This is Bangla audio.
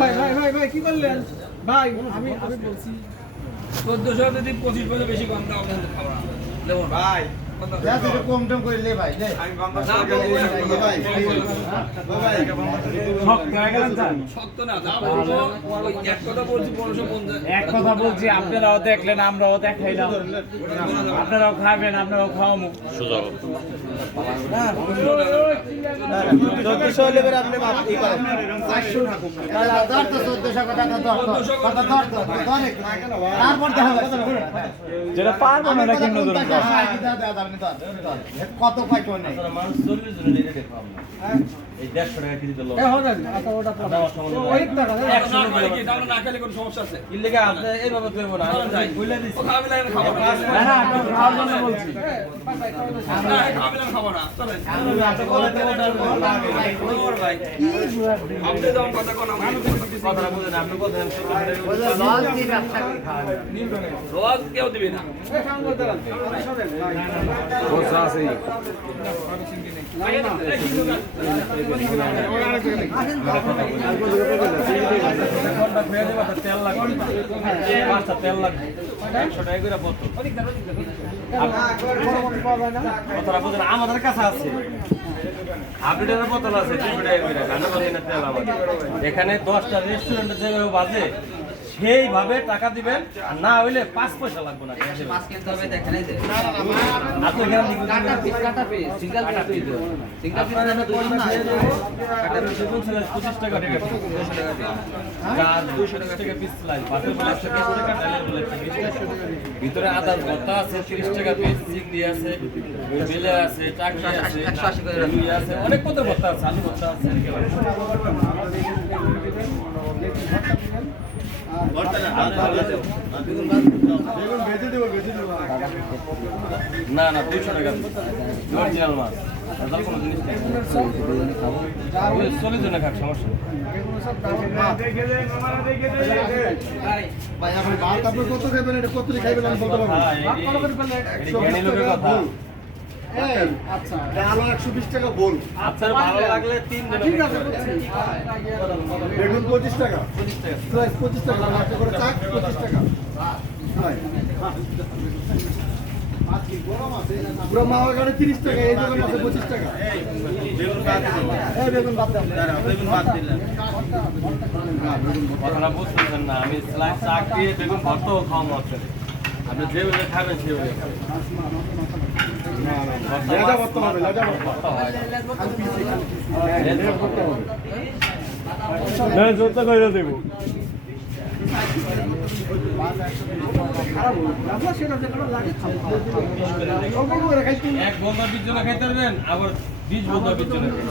ভাই ভাই ভাই ভাই কি করলেন ভাই? আমি বলছি 1400 যদি 25 পয়সা বেশি কম দাও খাওয়া দেবো ভাই। কম টম করে লে ভাই, এক কথা বলছি, আপনারাও দেখলেন, আমরাও দেখাইলাম, আপনারাও খাবেন, আমরাও খাওয়াবো। যেটা পারবো না কিন্তু কত পাই কোন নাই মানুষ 40 জন নিয়ে দেখো আমরা এই 150 টাকা কেজি দিল ওই টাকা কি দাও না খেলে কোনো সমস্যা আছে? কি লাগে আপনি এইভাবে কইবো না কইলা দিছি খাওয়া লাগে খাবো না। না খাওয়ার জন্য বলছি। না খাওয়া লাগে খাবো না। চলেন ভাই আপনি যখন কথা কোন আমি কথাটা বুঝেন আপনি কথা লস দিয়ে ব্যবসা করে খাওয়া রোজ কেউ দিবে না। বসা আছে তেল লাগবে 5টা তেল লাগবে 100 টাকা করে বোতল কথাটা বুঝেন আমাদের কাছে আছে আপডেটের বোতল আছে 200 টাকা করে রান্না করতে না তেল আমাদের এখানে 10টা রেস্টুরেন্টের জায়গায় বাজে সেইভাবে টাকা দিবেন আর না হইলে 5 পয়সা লাগবে না মাছ কিনতে হবে দেখাই দে। আপনি এখানে কাটা পিস সিঙ্গেল পিস দিও। সিঙ্গেল পিস না বললাম না কাটা পিস 25 টাকা টাকা 200 টাকা চার 200 টাকা পিস লাই পাতের বলে 120 টাকা ডালের বলে 20 টাকা ভিতরে আদার ভর্তা আছে 30 টাকা পিস চিংড়ি আছে বেলে আছে টাকি আছে 180 করে রুই আছে অনেক পদের ভর্তা আছে আলু ভর্তা আছে না না 200 টাকা অরিজিনাল মাছ আর কোনো জিনিস নেই চলে জন্য খাক সমস্যা ভাই আপনি ভাত আপনি কত খাবেন এটা কত খাইবেন আমি বলতে পারবো জ্ঞানী লোকের কথা আচ্ছা আলো 120 টাকা বল আপনার ভালো লাগলে 3 দিন ঠিক আছে বুঝছি। বেগুন 25 টাকা 25 টাকা লাখ করে চাক 25 টাকা পুরো মাওয়া গাড়ি 30 টাকা এই দোকানে আছে 25 টাকা এই বেগুন বাদ দেন বেগুন বাদ দিলেন কথাটা বুঝতেছেন না আমি চাক দিয়ে বেগুন ভর্তাও খাওয়ানো হচ্ছে আপনি যেভাবে খাবেন সেভাবে খাবেন লাজা ভর্তা হবে লাজা ভর্তা জোরটা করে দেবো। এক বন্ধা 20 জন খাইতে পারবেন আবার 20 বন্ধা 20 জন